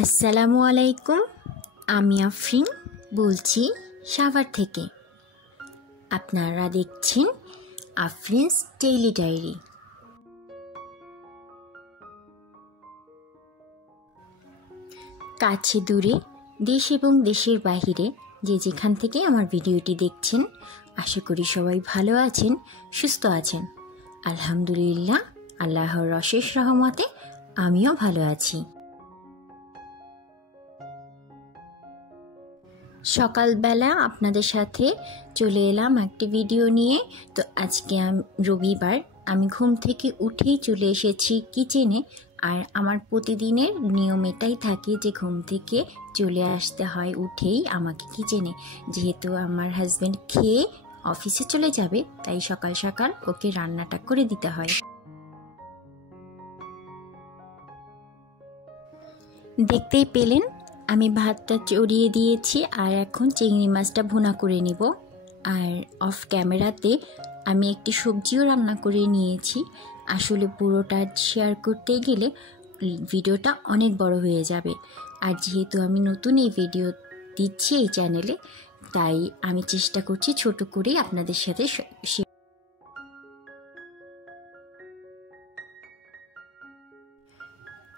আসসালামু আলাইকুম। আমি আফরিন বলছি সাভার থেকে। আপনারা দেখছেন আফরিনস ডেইলি ডায়েরি। কাছে দূরে, দেশ এবং দেশের বাহিরে যে যেখান থেকে আমার ভিডিওটি দেখছেন, আশা করি সবাই ভালো আছেন, সুস্থ আছেন। আলহামদুলিল্লাহ, আল্লাহর অশেষ রহমতে আমিও ভালো আছি। সকালবেলা আপনাদের সাথে চলে এলাম একটি ভিডিও নিয়ে। তো আজকে রবিবার, আমি ঘুম থেকে উঠেই চলে এসেছি কিচেনে। আর আমার প্রতিদিনের নিয়ম এটাই থাকে যে ঘুম থেকে চলে আসতে হয় উঠেই আমাকে কিচেনে, যেহেতু আমার হাজব্যান্ড খেয়ে অফিসে চলে যাবে, তাই সকাল সকাল ওকে রান্নাটা করে দিতে হয়। দেখতেই পেলেন আমি ভাতটা চড়িয়ে দিয়েছি, আর এখন চিংড়ি মাছটা ভুনা করে নিব। আর অফ ক্যামেরাতে আমি একটি সবজিও রান্না করে নিয়েছি। আসলে পুরোটা শেয়ার করতে গেলে ভিডিওটা অনেক বড় হয়ে যাবে, আর যেহেতু আমি নতুন এই ভিডিও দিচ্ছি এই চ্যানেলে, তাই আমি চেষ্টা করছি ছোট করেই আপনাদের সাথে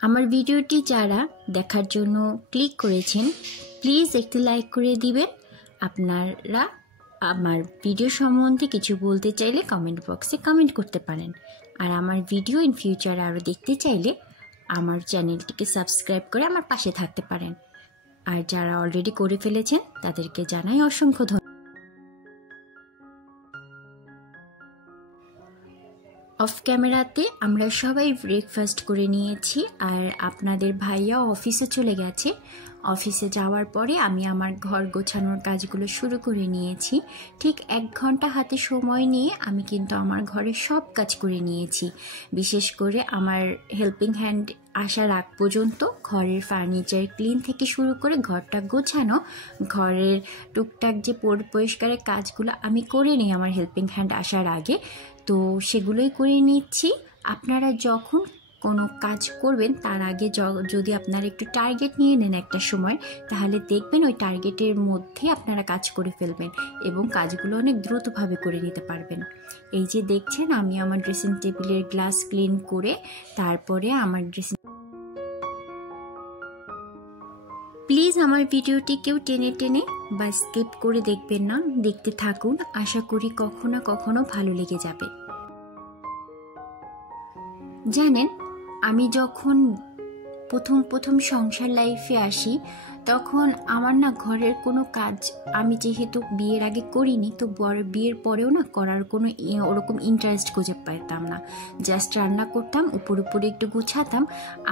আমার ভিডিওটি যারা দেখার জন্য ক্লিক করেছেন, প্লিজ একটি লাইক করে দিবেন। আপনারা আমার ভিডিও সম্বন্ধে কিছু বলতে চাইলে কমেন্ট বক্সে কমেন্ট করতে পারেন। আর আমার ভিডিও ইন ফিউচার আরও দেখতে চাইলে আমার চ্যানেলটিকে সাবস্ক্রাইব করে আমার পাশে থাকতে পারেন। আর যারা অলরেডি করে ফেলেছেন তাদেরকে জানাই অসংখ্য ধন্যবাদ। অফ ক্যামেরাতে আমরা সবাই ব্রেকফাস্ট করে নিয়েছি, আর আপনাদের ভাইয়া অফিসে চলে গেছে। অফিসে যাওয়ার পরে আমি আমার ঘর গোছানোর কাজগুলো শুরু করে নিয়েছি। ঠিক 1 ঘন্টা হাতে সময় নিয়ে আমি কিন্তু আমার ঘরের সব কাজ করে নিয়েছি। বিশেষ করে আমার হেল্পিং হ্যান্ড আসার আগ পর্যন্ত ঘরের ফার্নিচার ক্লিন থেকে শুরু করে ঘরটা গোছানো, ঘরের টুকটাক যে পরিষ্কারের কাজগুলো আমি করে নিই আমার হেল্পিং হ্যান্ড আসার আগে, তো সেগুলোই করে নিচ্ছি। আপনারা যখন কোনো কাজ করবেন তার আগে যদি আপনারা একটু টার্গেট নিয়ে নেন একটা সময়, তাহলে দেখবেন ওই টার্গেটের মধ্যে আপনারা কাজ করে ফেলবেন এবং কাজগুলো অনেক দ্রুতভাবে করে নিতে পারবেন। এই যে দেখছেন, আমি আমার ড্রেসিং টেবিলের গ্লাস ক্লিন করে তারপরে আমার প্লিজ আমার ভিডিওটি কেউ টেনে টেনে বা স্কিপ করে দেখবেন না, দেখতে থাকুন। আশা করি কখনো না কখনো ভালো লেগে যাবে। জানেন, আমি যখন প্রথম সংসার লাইফে আসি, তখন আমার না ঘরের কোনো কাজ, আমি যেহেতু বিয়ের আগে করিনি, তো বিয়ের পরেও না করার কোনো ওরকম ইন্টারেস্ট খুঁজে পাইতাম না। জাস্ট রান্না করতাম, উপরে একটু গুছাতাম,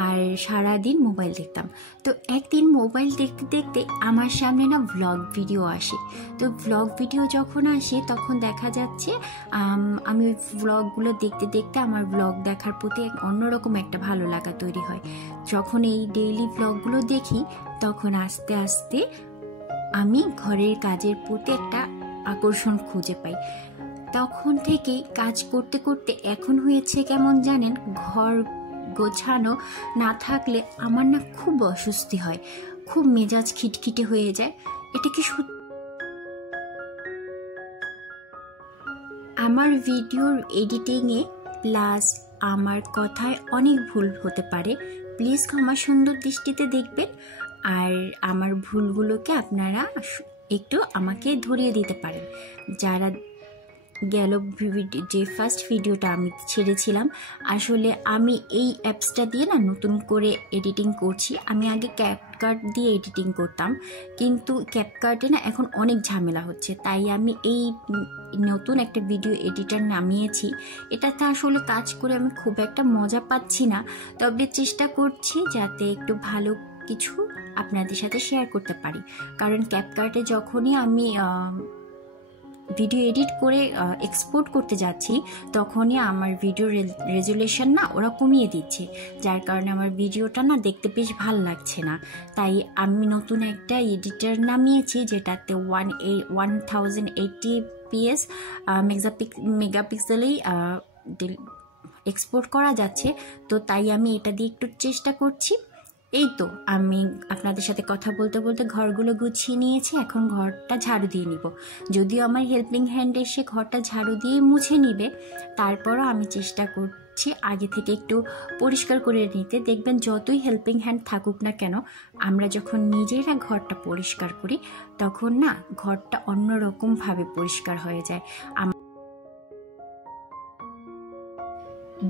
আর সারাদিন মোবাইল দেখতাম। তো একদিন মোবাইল দেখতে দেখতে আমার সামনে না ভ্লগ ভিডিও আসে। তো ভ্লগ ভিডিও যখন আসে তখন দেখা যাচ্ছে আমি ওই ভ্লগগুলো দেখতে দেখতে আমার ভ্লগ দেখার প্রতি অন্যরকম একটা ভালো লাগা তৈরি হয়। যখন এই ডেইলি ভ্লগগুলো দেখি, তখন আস্তে আস্তে আমি ঘরের কাজের প্রতি একটা আকর্ষণ খুঁজে পাই। তখন থেকেই কাজ করতে করতে এখন হয়েছে কেমন জানেন, ঘর গোছানো না থাকলে আমার না খুব অস্বস্তি হয়, খুব মেজাজ খিটখিটে হয়ে যায়। এটা কি আমার ভিডিওর এডিটিংয়ে প্লাস আমার কথায় অনেক ভুল হতে পারে, প্লিজ ক্ষমা সুন্দর দৃষ্টিতে দেখবেন। আর আমার ভুলগুলোকে আপনারা একটু আমাকে ধরিয়ে দিতে পারেন। যারা গেল যে ফার্স্ট ভিডিওটা আমি ছেড়েছিলাম, আসলে আমি এই অ্যাপসটা দিয়ে না নতুন করে এডিটিং করছি। আমি আগে ক্যাপকাট দিয়ে এডিটিং করতাম, কিন্তু ক্যাপকাটে না এখন অনেক ঝামেলা হচ্ছে, তাই আমি এই নতুন একটা ভিডিও এডিটার নামিয়েছি। এটাতে আসলে কাজ করে আমি খুব একটা মজা পাচ্ছি না, তবে চেষ্টা করছি যাতে একটু ভালো কিছু আপনাদের সাথে শেয়ার করতে পারি। কারণ ক্যাপকাটে যখনই আমি ভিডিও এডিট করে এক্সপোর্ট করতে যাচ্ছি, তখনই আমার ভিডিও রেজুলেশন না ওরা কমিয়ে দিচ্ছে, যার কারণে আমার ভিডিওটা না দেখতে বেশ ভালো লাগছে না। তাই আমি নতুন একটা এডিটার নামিয়েছি, যেটাতে 1080p মেগাপিক্সেলেই এক্সপোর্ট করা যাচ্ছে। তো তাই আমি এটা দিয়ে একটু চেষ্টা করছি। এই তো আমি আপনাদের সাথে কথা বলতে বলতে ঘরগুলো গুছিয়ে নিয়েছি, এখন ঘরটা ঝাড়ু দিয়ে নিব। যদিও আমার হেল্পিং হ্যান্ড এসে ঘরটা ঝাড়ু দিয়ে মুছে নিবে, তারপরও আমি চেষ্টা করছি আগে থেকে একটু পরিষ্কার করে নিতে। দেখবেন যতই হেল্পিং হ্যান্ড থাকুক না কেন, আমরা যখন নিজেরা ঘরটা পরিষ্কার করি তখন না ঘরটা অন্যরকমভাবে পরিষ্কার হয়ে যায়।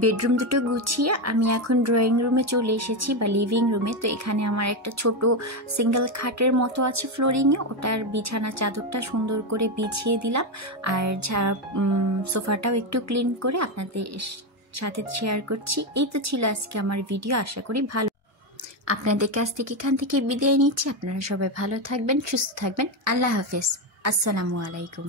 বেডরুম দুটো গুছিয়ে আমি এখন ড্রয়িং রুমে চলে এসেছি বা লিভিং রুমে। তো এখানে আমার একটা ছোট সিঙ্গেল খাটের মতো আছে ফ্লোরিংয়ে, ওটার বিছানা চাদরটা সুন্দর করে বিছিয়ে দিলাম। আর সোফাটাও একটু ক্লিন করে আপনাদের সাথে শেয়ার করছি। এই তো ছিল আজকে আমার ভিডিও, আশা করি ভালো। আপনাদের কাছ থেকে এখান থেকে বিদায় নিচ্ছি। আপনারা সবাই ভালো থাকবেন, সুস্থ থাকবেন। আল্লাহ হাফেজ, আসসালামু আলাইকুম।